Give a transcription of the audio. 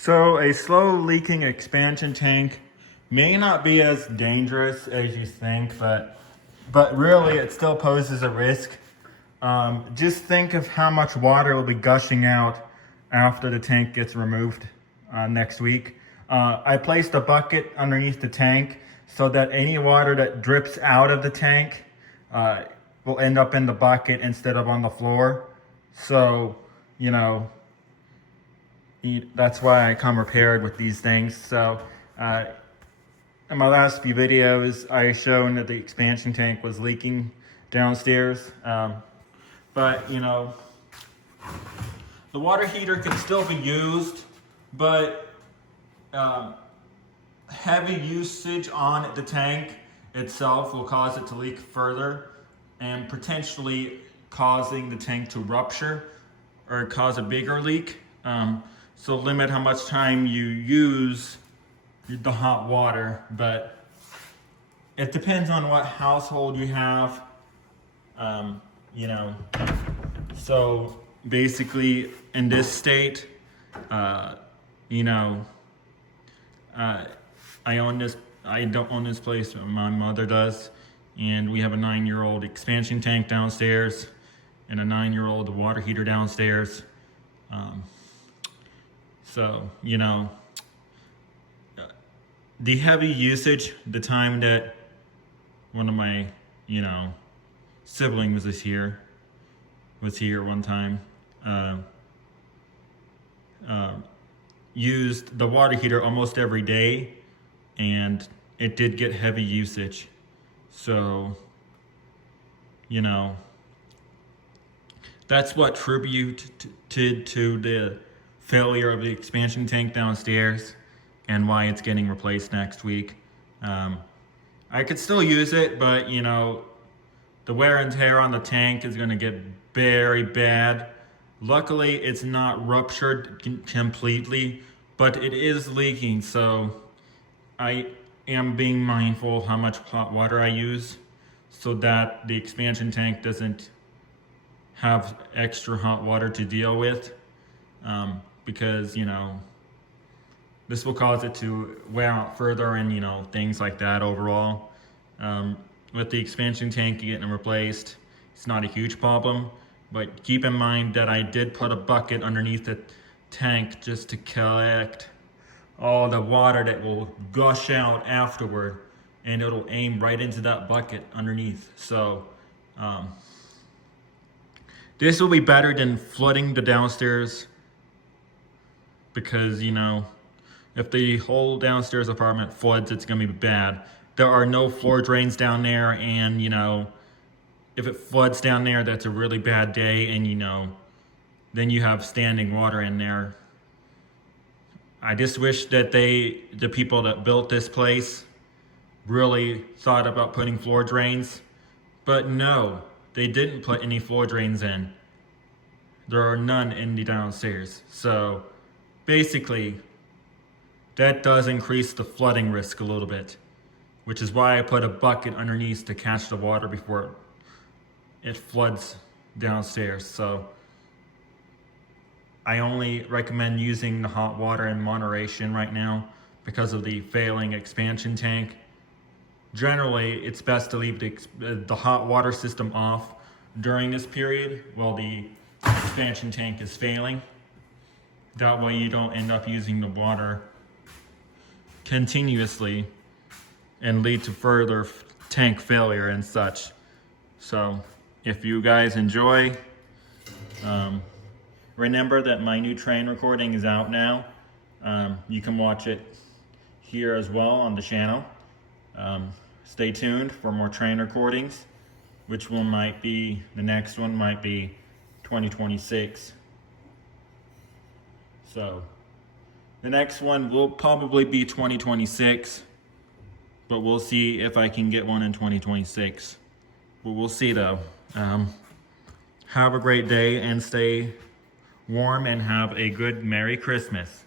So a slow leaking expansion tank may not be as dangerous as you think, but really it still poses a risk. Just think of how much water will be gushing out after the tank gets removed next week. I placed a bucket underneath the tank so that any water that drips out of the tank will end up in the bucket instead of on the floor. So, you know, that's why I come prepared with these things. So, in my last few videos, I shown that the expansion tank was leaking downstairs. But, you know, the water heater can still be used, but heavy usage on the tank itself will cause it to leak further and potentially causing the tank to rupture or cause a bigger leak. So limit how much time you use the hot water, but it depends on what household you have. You know, so basically in this state, you know, I don't own this place, but my mother does. And we have a 9-year-old expansion tank downstairs and a 9-year-old water heater downstairs. So, you know, the heavy usage, the time that one of my, you know, siblings was here one time, used the water heater almost every day, and it did get heavy usage. So, you know, that's what contributed to the failure of the expansion tank downstairs and why it's getting replaced next week. I could still use it, but you know, the wear and tear on the tank is going to get very bad. Luckily, it's not ruptured completely, but it is leaking, so I am being mindful of how much hot water I use so that the expansion tank doesn't have extra hot water to deal with, because, you know, this will cause it to wear out further and, you know, things like that overall. With the expansion tank getting replaced, it's not a huge problem, but keep in mind that I did put a bucket underneath the tank just to collect all the water that will gush out afterward, and it'll aim right into that bucket underneath. So this will be better than flooding the downstairs, because, you know, if the whole downstairs apartment floods, it's gonna be bad. There are no floor drains down there, and, you know, if it floods down there, that's a really bad day, and, you know, then you have standing water in there. I just wish that the people that built this place really thought about putting floor drains, but no, they didn't put any floor drains in. There are none in the downstairs. So basically, that does increase the flooding risk a little bit, which is why I put a bucket underneath to catch the water before it floods downstairs. So I only recommend using the hot water in moderation right now because of the failing expansion tank. Generally, it's best to leave the hot water system off during this period while the expansion tank is failing. That way you don't end up using the water continuously and lead to further tank failure and such. So if you guys enjoy, remember that my new train recording is out now. You can watch it here as well on the channel. Stay tuned for more train recordings. Which one might be, the next one might be 2026. So the next one will probably be 2026, but we'll see if I can get one in 2026. But we'll see though. Have a great day and stay warm and have a good Merry Christmas.